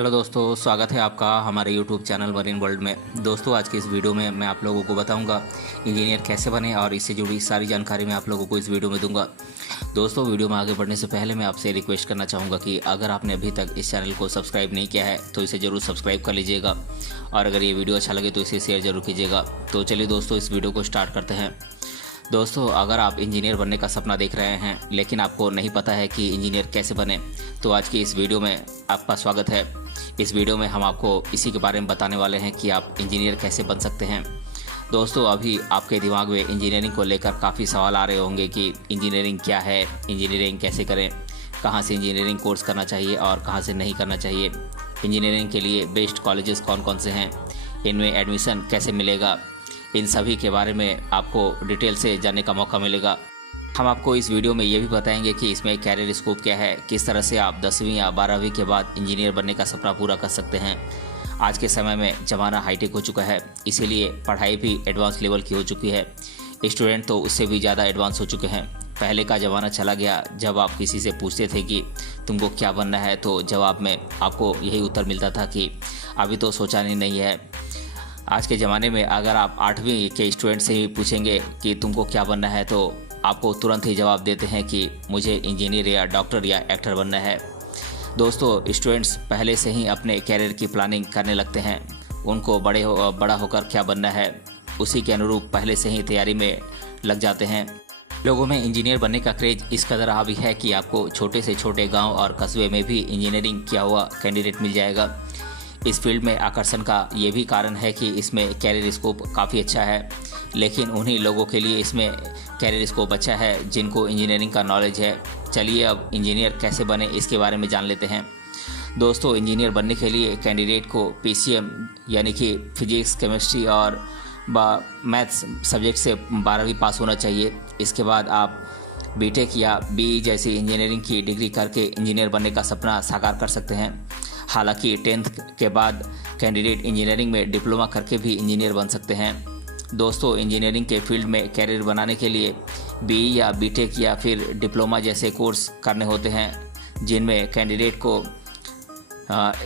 Hello दोस्तों, स्वागत है आपका हमारे यूट्यूब चैनल मरीन वर्ल्ड में। दोस्तों, आज के इस वीडियो में मैं आप लोगों को बताऊंगा इंजीनियर कैसे बने और इससे जुड़ी सारी जानकारी मैं आप लोगों को इस वीडियो में दूंगा। दोस्तों, वीडियो में आगे बढ़ने से पहले मैं आपसे रिक्वेस्ट करना चाहूँगा कि अगर आपने अभी तक इस चैनल को सब्सक्राइब नहीं किया है तो इसे ज़रूर सब्सक्राइब कर लीजिएगा और अगर ये वीडियो अच्छा लगे तो इसे शेयर ज़रूर कीजिएगा। तो चलिए दोस्तों, इस वीडियो को स्टार्ट करते हैं। दोस्तों, अगर आप इंजीनियर बनने का सपना देख रहे हैं लेकिन आपको नहीं पता है कि इंजीनियर कैसे बने, तो आज की इस वीडियो में आपका स्वागत है। इस वीडियो में हम आपको इसी के बारे में बताने वाले हैं कि आप इंजीनियर कैसे बन सकते हैं। दोस्तों, अभी आपके दिमाग में इंजीनियरिंग को लेकर काफ़ी सवाल आ रहे होंगे कि इंजीनियरिंग क्या है, इंजीनियरिंग कैसे करें, कहाँ से इंजीनियरिंग कोर्स करना चाहिए और कहाँ से नहीं करना चाहिए, इंजीनियरिंग के लिए बेस्ट कॉलेजेस कौन कौन से हैं, इनमें एडमिशन कैसे मिलेगा। इन सभी के बारे में आपको डिटेल से जानने का मौका मिलेगा। हम आपको इस वीडियो में ये भी बताएंगे कि इसमें कैरियर स्कोप क्या है, किस तरह से आप 10वीं या 12वीं के बाद इंजीनियर बनने का सपना पूरा कर सकते हैं। आज के समय में ज़माना हाईटेक हो चुका है, इसीलिए पढ़ाई भी एडवांस लेवल की हो चुकी है। स्टूडेंट तो उससे भी ज़्यादा एडवांस हो चुके हैं। पहले का ज़माना चला गया जब आप किसी से पूछते थे कि तुमको क्या बनना है, तो जवाब में आपको यही उत्तर मिलता था कि अभी तो सोचा नहीं है। आज के ज़माने में अगर आप 8वीं के स्टूडेंट से ही पूछेंगे कि तुमको क्या बनना है, तो आपको तुरंत ही जवाब देते हैं कि मुझे इंजीनियर या डॉक्टर या एक्टर बनना है। दोस्तों, स्टूडेंट्स पहले से ही अपने कैरियर की प्लानिंग करने लगते हैं। उनको बड़ा होकर क्या बनना है, उसी के अनुरूप पहले से ही तैयारी में लग जाते हैं। लोगों में इंजीनियर बनने का क्रेज इस कदर हावी है कि आपको छोटे से छोटे गाँव और कस्बे में भी इंजीनियरिंग किया हुआ कैंडिडेट मिल जाएगा। इस फील्ड में आकर्षण का ये भी कारण है कि इसमें कैरियर स्कोप काफ़ी अच्छा है, लेकिन उन्हीं लोगों के लिए इसमें कैरियर स्कोप अच्छा है जिनको इंजीनियरिंग का नॉलेज है। चलिए अब इंजीनियर कैसे बने इसके बारे में जान लेते हैं। दोस्तों, इंजीनियर बनने के लिए कैंडिडेट को PCM यानी कि फिजिक्स, केमिस्ट्री और मैथ्स सब्जेक्ट से 12वीं पास होना चाहिए। इसके बाद आप BTech या BE जैसी इंजीनियरिंग की डिग्री करके इंजीनियर बनने का सपना साकार कर सकते हैं। हालांकि 10th के बाद कैंडिडेट इंजीनियरिंग में डिप्लोमा करके भी इंजीनियर बन सकते हैं। दोस्तों, इंजीनियरिंग के फील्ड में कैरियर बनाने के लिए BE या BTech या फिर डिप्लोमा जैसे कोर्स करने होते हैं, जिनमें कैंडिडेट को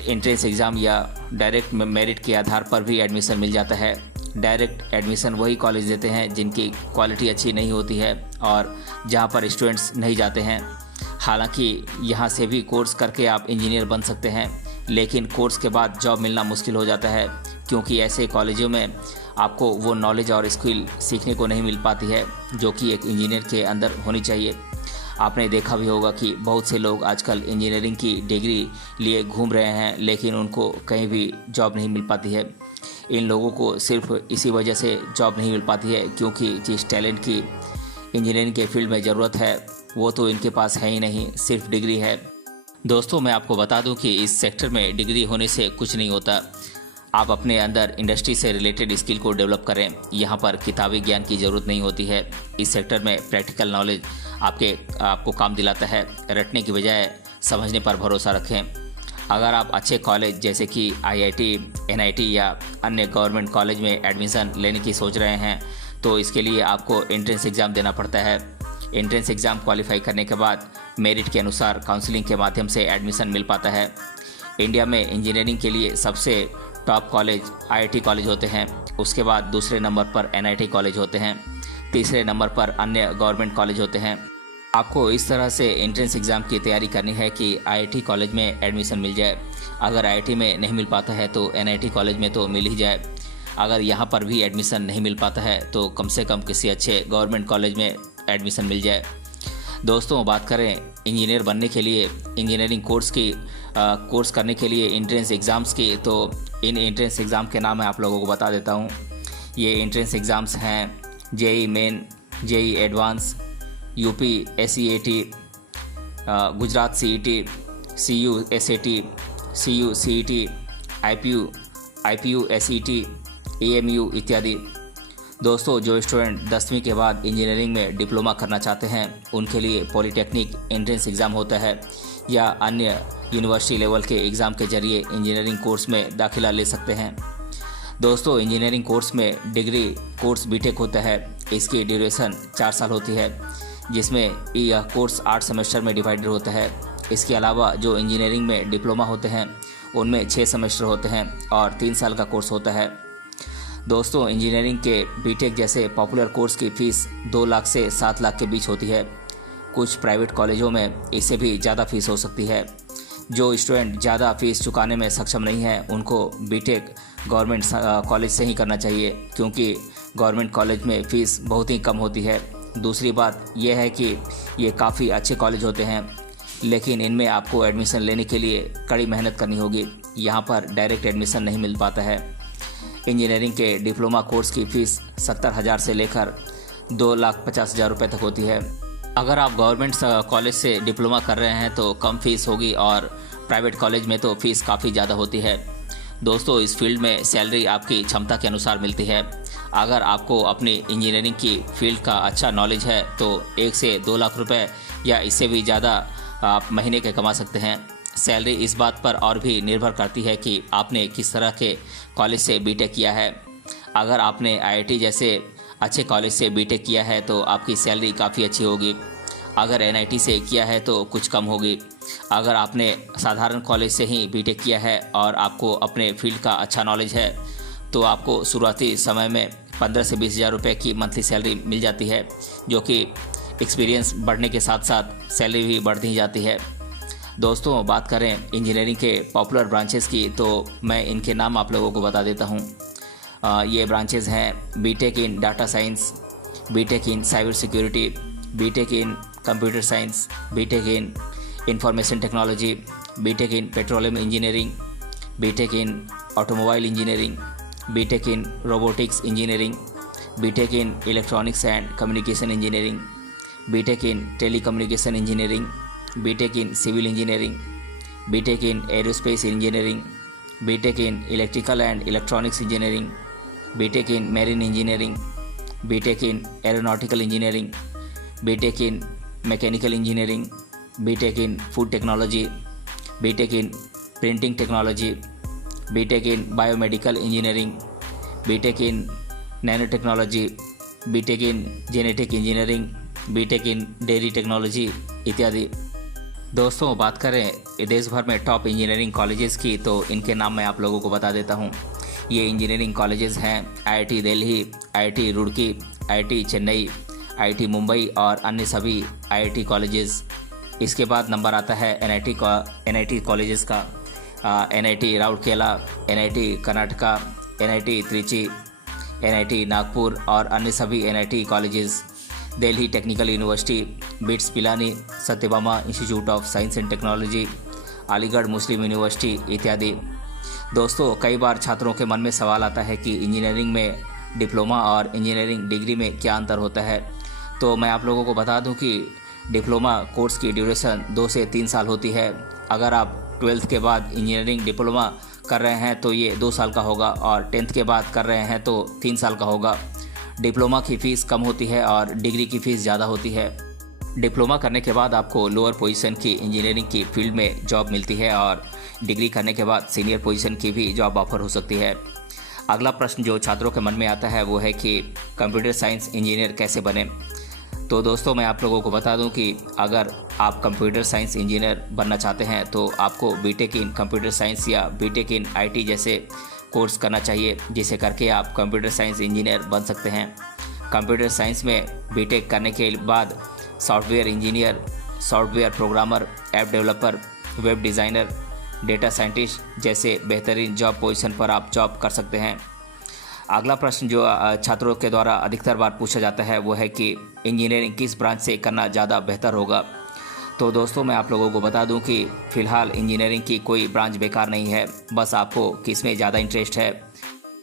एंट्रेंस एग्ज़ाम या डायरेक्ट मेरिट के आधार पर भी एडमिशन मिल जाता है। डायरेक्ट एडमिशन वही कॉलेज देते हैं जिनकी क्वालिटी अच्छी नहीं होती है और जहां पर स्टूडेंट्स नहीं जाते हैं। हालांकि यहां से भी कोर्स करके आप इंजीनियर बन सकते हैं, लेकिन कोर्स के बाद जॉब मिलना मुश्किल हो जाता है, क्योंकि ऐसे कॉलेजों में आपको वो नॉलेज और स्किल सीखने को नहीं मिल पाती है जो कि एक इंजीनियर के अंदर होनी चाहिए। आपने देखा भी होगा कि बहुत से लोग आजकल इंजीनियरिंग की डिग्री लिए घूम रहे हैं, लेकिन उनको कहीं भी जॉब नहीं मिल पाती है। इन लोगों को सिर्फ इसी वजह से जॉब नहीं मिल पाती है क्योंकि जिस टैलेंट की इंजीनियरिंग के फील्ड में ज़रूरत है वो तो इनके पास है ही नहीं, सिर्फ डिग्री है। दोस्तों, मैं आपको बता दूं कि इस सेक्टर में डिग्री होने से कुछ नहीं होता। आप अपने अंदर इंडस्ट्री से रिलेटेड स्किल को डेवलप करें। यहाँ पर किताबी ज्ञान की ज़रूरत नहीं होती है। इस सेक्टर में प्रैक्टिकल नॉलेज आपको काम दिलाता है। रटने की बजाय समझने पर भरोसा रखें। अगर आप अच्छे कॉलेज जैसे कि IIT, NIT या अन्य गवर्नमेंट कॉलेज में एडमिशन लेने की सोच रहे हैं, तो इसके लिए आपको एंट्रेंस एग्ज़ाम देना पड़ता है। एंट्रेंस एग्ज़ाम क्वालिफाई करने के बाद मेरिट के अनुसार काउंसलिंग के माध्यम से एडमिशन मिल पाता है। इंडिया में इंजीनियरिंग के लिए सबसे टॉप कॉलेज IIT कॉलेज होते हैं। उसके बाद दूसरे नंबर पर NIT कॉलेज होते हैं। तीसरे नंबर पर अन्य गवर्नमेंट कॉलेज होते हैं। आपको इस तरह से एंट्रेंस एग्ज़ाम की तैयारी करनी है कि IIT कॉलेज में एडमिशन मिल जाए। अगर IIT में नहीं मिल पाता है तो NIT कॉलेज में तो मिल ही जाए। अगर यहाँ पर भी एडमिशन नहीं मिल पाता है तो कम से कम किसी अच्छे गवर्नमेंट कॉलेज में एडमिशन मिल जाए। दोस्तों, बात करें इंजीनियर बनने के लिए इंजीनियरिंग कोर्स करने के लिए एंट्रेंस एग्ज़ाम्स की, तो इन एंट्रेंस एग्ज़ाम के नाम मैं आप लोगों को बता देता हूँ। ये एंट्रेंस एग्ज़ाम्स हैं JEE main, JEE advance, UP SEAT, Gujarat CET, CU SAT, CU CET, IPU SET, AMU इत्यादि। दोस्तों, जो स्टूडेंट 10वीं के बाद इंजीनियरिंग में डिप्लोमा करना चाहते हैं उनके लिए पॉलीटेक्निक एंट्रेंस एग्ज़ाम होता है या अन्य यूनिवर्सिटी लेवल के एग्ज़ाम के जरिए इंजीनियरिंग कोर्स में दाखिला ले सकते हैं। दोस्तों, इंजीनियरिंग कोर्स में डिग्री कोर्स BTech होता है। इसकी ड्यूरेशन 4 साल होती है, जिसमें यह कोर्स 8 सेमेस्टर में डिवाइडेड होता है। इसके अलावा जो इंजीनियरिंग में डिप्लोमा होते हैं उनमें 6 सेमेस्टर होते हैं और 3 साल का कोर्स होता है। दोस्तों, इंजीनियरिंग के बीटेक जैसे पॉपुलर कोर्स की फ़ीस 2 लाख से 7 लाख के बीच होती है। कुछ प्राइवेट कॉलेजों में इससे भी ज़्यादा फ़ीस हो सकती है। जो स्टूडेंट ज़्यादा फ़ीस चुकाने में सक्षम नहीं है उनको बीटेक गवर्नमेंट कॉलेज से ही करना चाहिए, क्योंकि गवर्नमेंट कॉलेज में फ़ीस बहुत ही कम होती है। दूसरी बात यह है कि ये काफ़ी अच्छे कॉलेज होते हैं, लेकिन इनमें आपको एडमिशन लेने के लिए कड़ी मेहनत करनी होगी। यहाँ पर डायरेक्ट एडमिशन नहीं मिल पाता है। इंजीनियरिंग के डिप्लोमा कोर्स की फ़ीस 70,000 से लेकर 2,50,000 रुपये तक होती है। अगर आप गवर्नमेंट कॉलेज से डिप्लोमा कर रहे हैं तो कम फ़ीस होगी और प्राइवेट कॉलेज में तो फ़ीस काफ़ी ज़्यादा होती है। दोस्तों, इस फील्ड में सैलरी आपकी क्षमता के अनुसार मिलती है। अगर आपको अपनी इंजीनियरिंग की फील्ड का अच्छा नॉलेज है तो 1 से 2 लाख रुपए या इससे भी ज़्यादा आप महीने के कमा सकते हैं। सैलरी इस बात पर और भी निर्भर करती है कि आपने किस तरह के कॉलेज से बीटेक किया है। अगर आपने आईआईटी जैसे अच्छे कॉलेज से बीटेक किया है तो आपकी सैलरी काफ़ी अच्छी होगी। अगर एनआईटी से किया है तो कुछ कम होगी। अगर आपने साधारण कॉलेज से ही बीटेक किया है और आपको अपने फील्ड का अच्छा नॉलेज है तो आपको शुरुआती समय में 15 से 20,000 रुपये की मंथली सैलरी मिल जाती है, जो कि एक्सपीरियंस बढ़ने के साथ साथ सैलरी भी बढ़ती ही जाती है। दोस्तों, बात करें इंजीनियरिंग के पॉपुलर ब्रांचेस की तो मैं इनके नाम आप लोगों को बता देता हूँ। ये ब्रांचेस हैं BTech in data science, BTech in cyber security, BTech in computer science, BTech in information technology, BTech in petroleum engineering, BTech in automobile engineering, BTech in robotics engineering, BTech in electronics and communication engineering, BTech in telecommunication engineering, BTech in civil engineering, BTech in aerospace engineering, BTech in electrical and electronics engineering, BTech in marine engineering, BTech in aeronautical engineering, BTech in mechanical engineering, BTech in food technology, BTech in printing technology, BTech in biomedical engineering, BTech in nano technology, BTech in genetic engineering, BTech in dairy technology इत्यादि। दोस्तों, बात करें देश भर में top engineering colleges की तो इनके नाम मैं आप लोगों को बता देता हूँ। ये इंजीनियरिंग कॉलेजेस हैं IIT Delhi, IIT Roorkee, IIT Chennai, IIT Mumbai और अन्य सभी आईआईटी कॉलेजेस। इसके बाद नंबर आता है एनआईटी कॉलेजेस का। NIT Rourkela, NIT Karnataka, NIT Trichy, NIT Nagpur और अन्य सभी NIT colleges. Delhi technical university, bits Pilani, Satyabhama institute of science and technology, Aligarh Muslim university इत्यादि। दोस्तों, कई बार छात्रों के मन में सवाल आता है कि इंजीनियरिंग में डिप्लोमा और इंजीनियरिंग डिग्री में क्या अंतर होता है। तो मैं आप लोगों को बता दूं कि डिप्लोमा कोर्स की ड्यूरेशन 2 से 3 साल होती है। अगर आप 12th के बाद इंजीनियरिंग डिप्लोमा कर रहे हैं तो ये 2 साल का होगा और 10th के बाद कर रहे हैं तो 3 साल का होगा। डिप्लोमा की फ़ीस कम होती है और डिग्री की फ़ीस ज़्यादा होती है। डिप्लोमा करने के बाद आपको लोअर पोजीशन की इंजीनियरिंग की फील्ड में जॉब मिलती है और डिग्री करने के बाद सीनियर पोजीशन की भी जॉब ऑफर हो सकती है। अगला प्रश्न जो छात्रों के मन में आता है वो है कि कंप्यूटर साइंस इंजीनियर कैसे बने। तो दोस्तों, मैं आप लोगों को बता दूं कि अगर आप कंप्यूटर साइंस इंजीनियर बनना चाहते हैं तो आपको बीटेक इन कंप्यूटर साइंस या बीटेक इन आईटी जैसे कोर्स करना चाहिए, जिसे करके आप कंप्यूटर साइंस इंजीनियर बन सकते हैं। कंप्यूटर साइंस में बीटेक करने के बाद software engineer, software programmer, app developer, web designer, data scientist जैसे बेहतरीन जॉब पोजीशन पर आप जॉब कर सकते हैं। अगला प्रश्न जो छात्रों के द्वारा अधिकतर बार पूछा जाता है वो है कि इंजीनियरिंग किस ब्रांच से करना ज़्यादा बेहतर होगा। तो दोस्तों, मैं आप लोगों को बता दूं कि फ़िलहाल इंजीनियरिंग की कोई ब्रांच बेकार नहीं है, बस आपको किस में ज़्यादा इंटरेस्ट है,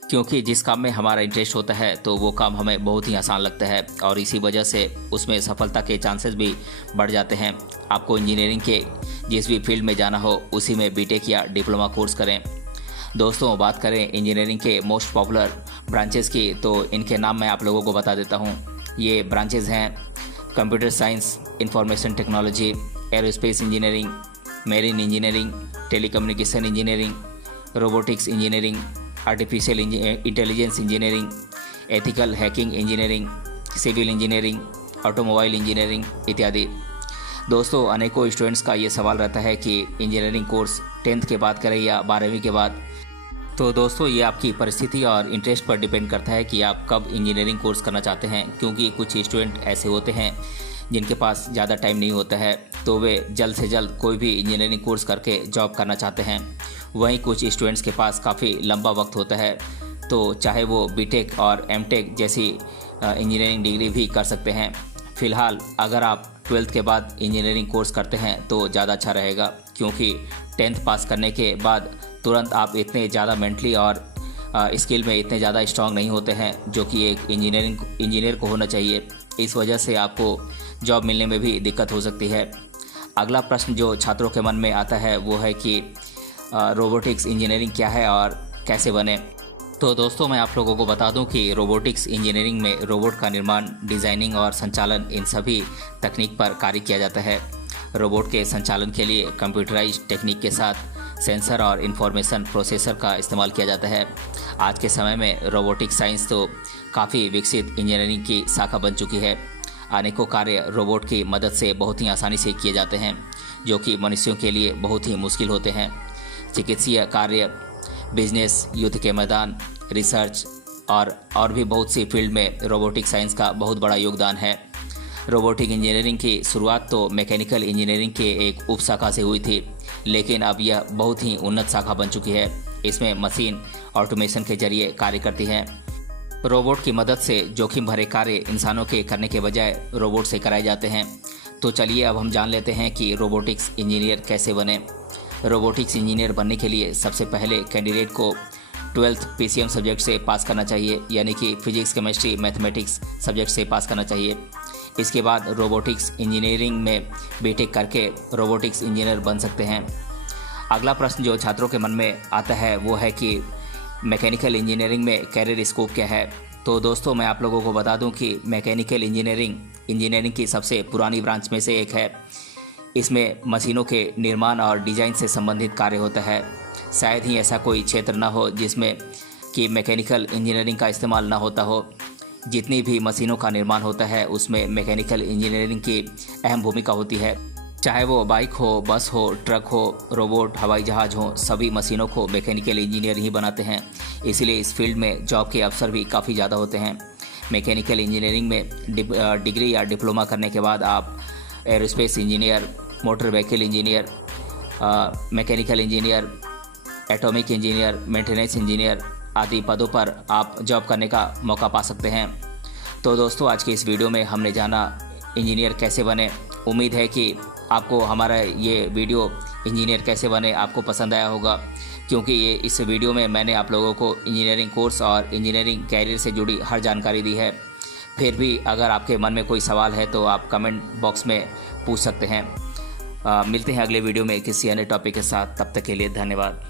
क्योंकि जिस काम में हमारा इंटरेस्ट होता है तो वो काम हमें बहुत ही आसान लगता है और इसी वजह से उसमें सफलता के चांसेस भी बढ़ जाते हैं। आपको इंजीनियरिंग के जिस भी फील्ड में जाना हो उसी में बीटेक या डिप्लोमा कोर्स करें। दोस्तों, बात करें इंजीनियरिंग के मोस्ट पॉपुलर ब्रांचेस की तो इनके नाम मैं आप लोगों को बता देता हूँ। ये ब्रांचेस हैं computer science, information technology, aerospace engineering, marine engineering, telecommunication engineering, robotics engineering, artificial intelligence engineering, ethical hacking engineering, civil engineering, automobile engineering इत्यादि। दोस्तों, अनेकों स्टूडेंट्स का ये सवाल रहता है कि इंजीनियरिंग कोर्स 10th के बाद करें या 12वीं के बाद। तो दोस्तों, ये आपकी परिस्थिति और इंटरेस्ट पर डिपेंड करता है कि आप कब इंजीनियरिंग कोर्स करना चाहते हैं, क्योंकि कुछ स्टूडेंट ऐसे होते हैं जिनके पास ज़्यादा टाइम नहीं होता है, तो वे जल्द से जल्द कोई भी इंजीनियरिंग कोर्स करके जॉब करना चाहते हैं। वहीं कुछ स्टूडेंट्स के पास काफ़ी लंबा वक्त होता है, तो चाहे वो बीटेक और एमटेक जैसी इंजीनियरिंग डिग्री भी कर सकते हैं। फ़िलहाल अगर आप 12th के बाद इंजीनियरिंग कोर्स करते हैं तो ज़्यादा अच्छा रहेगा, क्योंकि 10th पास करने के बाद तुरंत आप इतने ज़्यादा मेंटली और स्किल में इतने ज़्यादा स्ट्रांग नहीं होते हैं जो कि एक इंजीनियर को होना चाहिए। इस वजह से आपको जॉब मिलने में भी दिक्कत हो सकती है। अगला प्रश्न जो छात्रों के मन में आता है वो है कि रोबोटिक्स इंजीनियरिंग क्या है और कैसे बने। तो दोस्तों, मैं आप लोगों को बता दूं कि रोबोटिक्स इंजीनियरिंग में रोबोट का निर्माण, डिज़ाइनिंग और संचालन, इन सभी तकनीक पर कार्य किया जाता है। रोबोट के संचालन के लिए कंप्यूटराइज्ड टेक्निक के साथ सेंसर और इंफॉर्मेशन प्रोसेसर का इस्तेमाल किया जाता है। आज के समय में रोबोटिक्स साइंस तो काफ़ी विकसित इंजीनियरिंग की शाखा बन चुकी है। अनेकों कार्य रोबोट की मदद से बहुत ही आसानी से किए जाते हैं, जो कि मनुष्यों के लिए बहुत ही मुश्किल होते हैं। चिकित्सीय कार्य, बिजनेस, युद्ध के मैदान, रिसर्च और भी बहुत सी फील्ड में रोबोटिक साइंस का बहुत बड़ा योगदान है। रोबोटिक इंजीनियरिंग की शुरुआत तो मैकेनिकल इंजीनियरिंग के एक उपशाखा से हुई थी, लेकिन अब यह बहुत ही उन्नत शाखा बन चुकी है। इसमें मशीन ऑटोमेशन के जरिए कार्य करती हैं। रोबोट की मदद से जोखिम भरे कार्य इंसानों के करने के बजाय रोबोट से कराए जाते हैं। तो चलिए अब हम जान लेते हैं कि रोबोटिक्स इंजीनियर कैसे बने। रोबोटिक्स इंजीनियर बनने के लिए सबसे पहले कैंडिडेट को 12th PCM सब्जेक्ट से पास करना चाहिए, यानी कि फिजिक्स, केमिस्ट्री, मैथमेटिक्स सब्जेक्ट से पास करना चाहिए। इसके बाद रोबोटिक्स इंजीनियरिंग में बीटेक करके रोबोटिक्स इंजीनियर बन सकते हैं। अगला प्रश्न जो छात्रों के मन में आता है वो है कि मैकेनिकल इंजीनियरिंग में कैरियर स्कोप क्या है। तो दोस्तों, मैं आप लोगों को बता दूं कि मैकेनिकल इंजीनियरिंग की सबसे पुरानी ब्रांच में से एक है। इसमें मशीनों के निर्माण और डिज़ाइन से संबंधित कार्य होता है। शायद ही ऐसा कोई क्षेत्र ना हो जिसमें कि मैकेनिकल इंजीनियरिंग का इस्तेमाल ना होता हो। जितनी भी मशीनों का निर्माण होता है उसमें मैकेनिकल इंजीनियरिंग की अहम भूमिका होती है। चाहे वो बाइक हो, बस हो, ट्रक हो, रोबोट, हवाई जहाज़ हो, सभी मशीनों को मैकेनिकल इंजीनियर ही बनाते हैं। इसीलिए इस फील्ड में जॉब के अवसर भी काफ़ी ज़्यादा होते हैं। मैकेनिकल इंजीनियरिंग में डिग्री या डिप्लोमा करने के बाद आप aerospace engineer, motor vehicle engineer, mechanical engineer, atomic engineer, maintenance engineer आदि पदों पर आप जॉब करने का मौका पा सकते हैं। तो दोस्तों, आज के इस वीडियो में हमने जाना इंजीनियर कैसे बने। उम्मीद है कि आपको हमारा ये वीडियो इंजीनियर कैसे बने आपको पसंद आया होगा, क्योंकि इस वीडियो में मैंने आप लोगों को इंजीनियरिंग कोर्स और इंजीनियरिंग कैरियर से जुड़ी हर जानकारी दी है। फिर भी अगर आपके मन में कोई सवाल है तो आप कमेंट बॉक्स में पूछ सकते हैं। मिलते हैं अगले वीडियो में किसी अन्य टॉपिक के साथ। तब तक के लिए धन्यवाद।